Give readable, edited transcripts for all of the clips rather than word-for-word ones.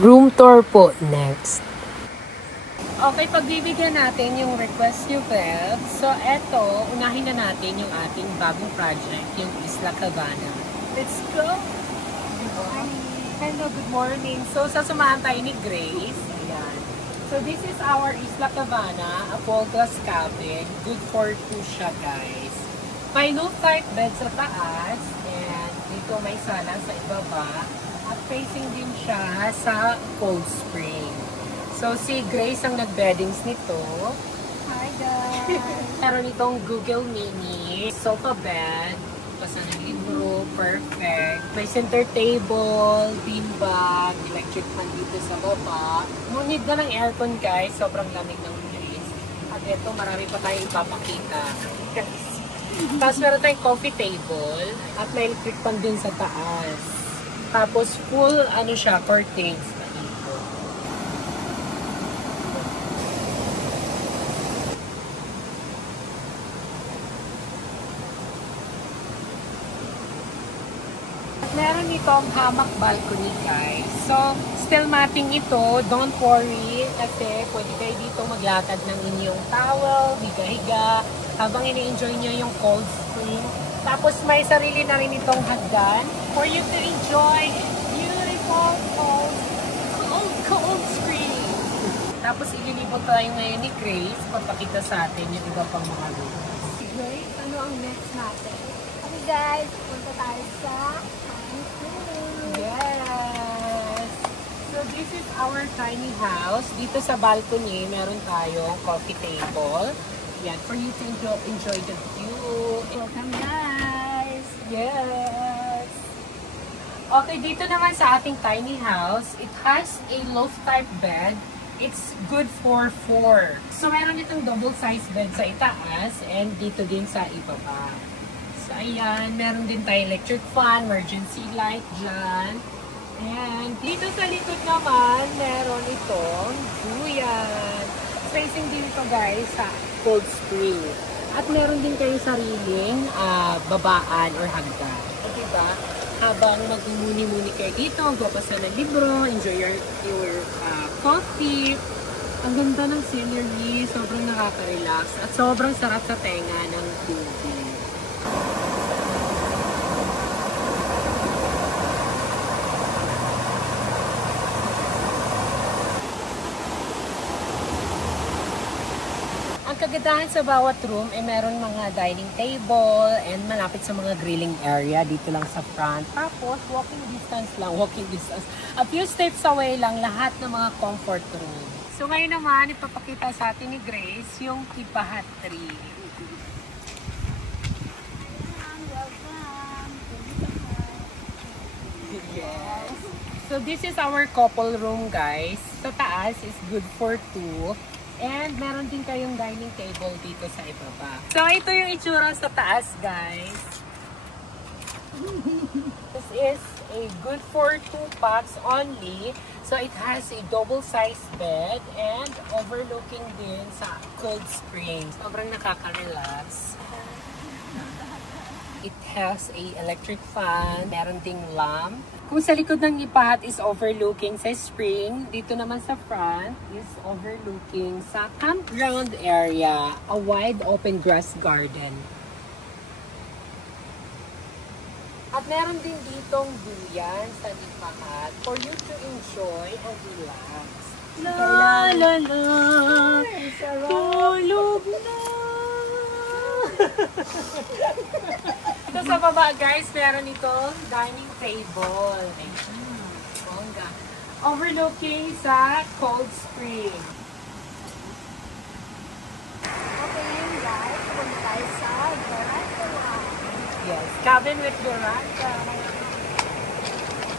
Room tour po next. Okay, pagbibigyan natin yung request nyo, Feb. So, eto, unahin na natin yung ating bagong project, yung Isla Cabana. Let's go! Hello, good morning. So, sasamahan tayo ni Grace. Ayan. So, this is our Isla Cabana, a full-glass cabin. Good for two siya, guys. May low-type bed sa taas, and dito may sala sa ibaba. At facing din siya sa Cold Spring. So, si Grace ang nag-beddings nito. Hi guys! Meron itong Google Mini, sofa bed, basta ng libro, perfect. May center table, beanbag, electric fan dito sa baba. Ngunit na ng aircon guys, sobrang lamig ng place. At ito, marami pa tayong ipapakita. Tapos meron tayong coffee table at may electric fan din sa taas. Tapos full, ano siya, curtains na dito. Meron itong hammock balcony guys. So, still matting ito. Don't worry kasi pwede kayo dito maglatad ng inyong towel, higa-higa, habang ini-enjoy nyo yung cold spring. Tapos may sarili na rin itong hagdan for you to enjoy beautiful cold spring. Tapos ililibot tayo ngayon ni Grace papakita sa atin yung iba pang mga lugar. Grace, ano ang next natin? Okay guys, punta tayo sa Yes! So this is our tiny house. Dito sa balcony, meron tayong coffee table. Yan, for you to enjoy the view. Welcome guys! Yes! Okay, dito naman sa ating tiny house, it has a loft type bed. It's good for 4. So meron itong double size bed sa itaas and dito din sa ibaba. So ayan, meron din tayo electric fan, emergency light dyan. And dito sa likod naman, meron itong duyan. Facing din ito guys sa Cold Spring. At meron din kayo sariling babaan or hagdan. O diba? Habang magmumuni-muni kayo dito, magbabasa ng libro, enjoy your coffee. Ang ganda ng scenery, sobrang nakaka-relax at sobrang sarap sa tenga ng tubig. Ang kagandahan sa bawat room ay meron mga dining table and malapit sa mga grilling area dito lang sa front. Tapos walking distance. A few steps away lang lahat ng mga comfort room. So ngayon naman ipapakita sa atin ni Grace yung Kipahat tree. Yes. So this is our couple room guys. Sa taas is good for 2. And meron din kayong dining table dito sa ibaba. So, ito yung itsura sa taas, guys. This is a good for 2 packs only. So, it has a double-sized bed and overlooking din sa Cold Spring. Sobrang nakaka-relax. It has a electric fan, meron ding lamp. Kung sa likod ng Kipahat is overlooking sa spring, dito naman sa front is overlooking sa campground area, a wide open grass garden. At meron din ditong duyan sa Kipahat for you to enjoy and relax. La la la, tulog na! Ito sa baba guys, meron itong dining table. Bongga. Overlooking sa Cold Spring. Okay guys, punta tayo sa veranda. Yes, cabin with veranda.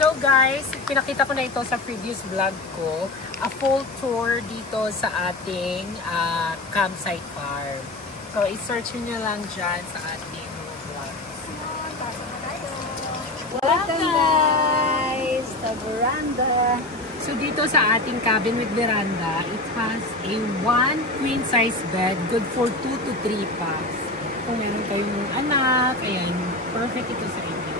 So guys, pinakita ko na ito sa previous vlog ko. A full tour dito sa ating campsite farm. So, i-search nyo lang dyan sa ating vlog. Welcome guys sa veranda. So dito sa ating cabin with veranda, it has a 1 queen size bed, good for 2 to 3 packs. Kung meron kayong anak, ayan, perfect ito sa inyo.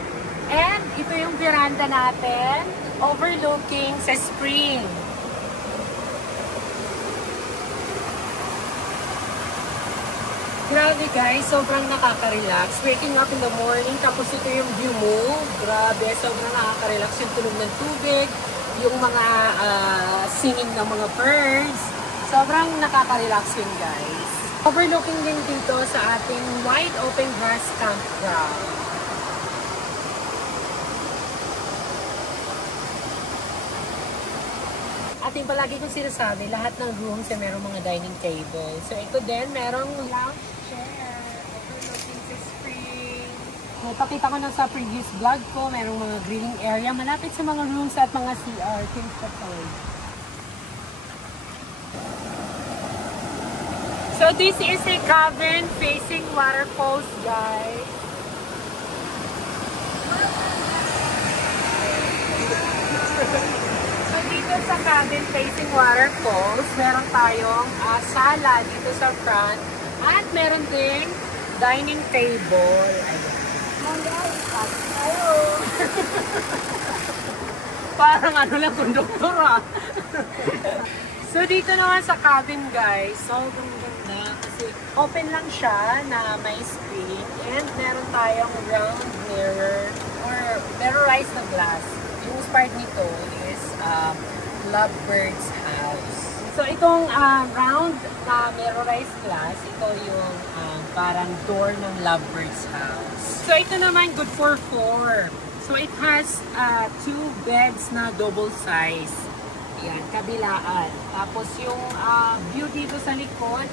And ito yung veranda natin. overlooking sa spring. Grabe guys, sobrang nakaka-relax. Waking up in the morning, tapos ito yung view mo. Grabe, sobrang nakaka-relax yung tunog ng tubig, yung mga singing ng mga birds. Sobrang nakaka-relax yun guys. Overlooking din dito sa ating wide open grass campground. Ating palagi kong sinasabi, lahat ng rooms ay merong mga dining table. So ito din, merong lounge chair, overlooking sa spring. Napakita ko na sa previous vlog ko, merong mga grilling area malapit sa mga rooms at mga CR. So this is a cabin facing waterfalls, guys. So dito sa cabin facing waterfalls, meron tayong sala dito sa front at meron ding dining table. Ayan. Parang ano lang, konduktor ah. So dito naman sa cabin guys, sobrang ganda kasi open lang siya na may screen and meron tayong round mirror or mirrorized na glass. Yung part nito is Lovebirds House. So itong round na mirrorized glass, ito yung parang door ng Lovebirds House. So ito naman good for 4. So it has 2 beds na double size. Yan, kabilaan. Tapos yung view dito sa likod,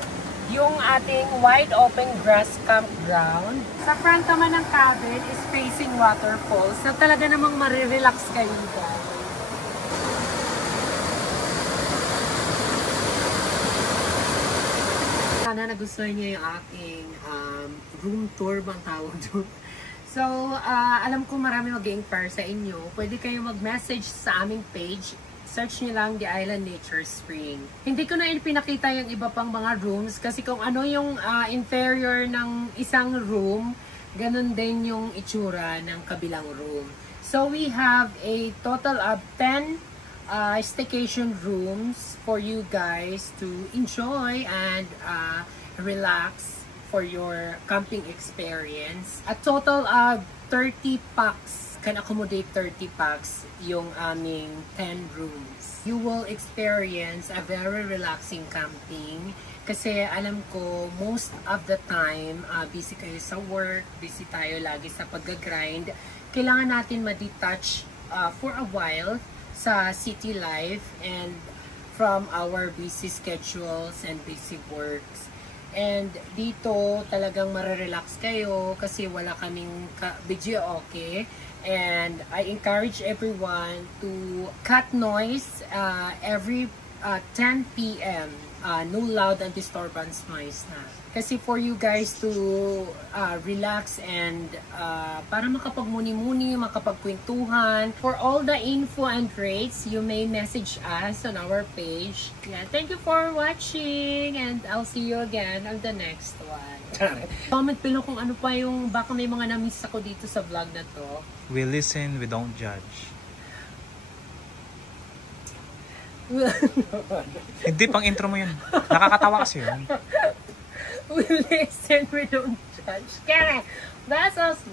yung ating wide open grass campground. Sa front naman ng cabin is facing waterfalls. So talaga namang marirelax kayo dito. Sana nagustuhan niyo yung aking room tour bang tawag doon. So, alam ko marami mag-inquire sa inyo. Pwede kayo mag-message sa aming page. Search nyo lang The Island Nature Spring. Hindi ko na pinakita yung iba pang mga rooms kasi kung ano yung interior ng isang room, ganun din yung itsura ng kabilang room. So we have a total of 10 staycation rooms for you guys to enjoy and relax for your camping experience. A total of 30 packs. Can accommodate 30 packs yung aming 10 rooms. You will experience a very relaxing camping kasi alam ko most of the time busy kayo sa work, busy tayo lagi sa pag-grind. Kailangan natin ma-detach for a while sa city life and from our busy schedules and busy works. And dito talagang marerelax kayo kasi wala kaming video okay. And I encourage everyone to cut noise every 10 p.m. No loud and disturbance noise na. Kasi for you guys to relax and para makapagmuni-muni, makapagkwentuhan. For all the info and rates, you may message us on our page. Yeah, thank you for watching and I'll see you again on the next one. Comment below kung ano pa yung baka may mga na-miss ako dito sa vlog na to. We listen, we don't judge. Hindi, pang intro mo yun. Nakakatawa kasi yun. We listen, we don't judge. Kaya, that's us.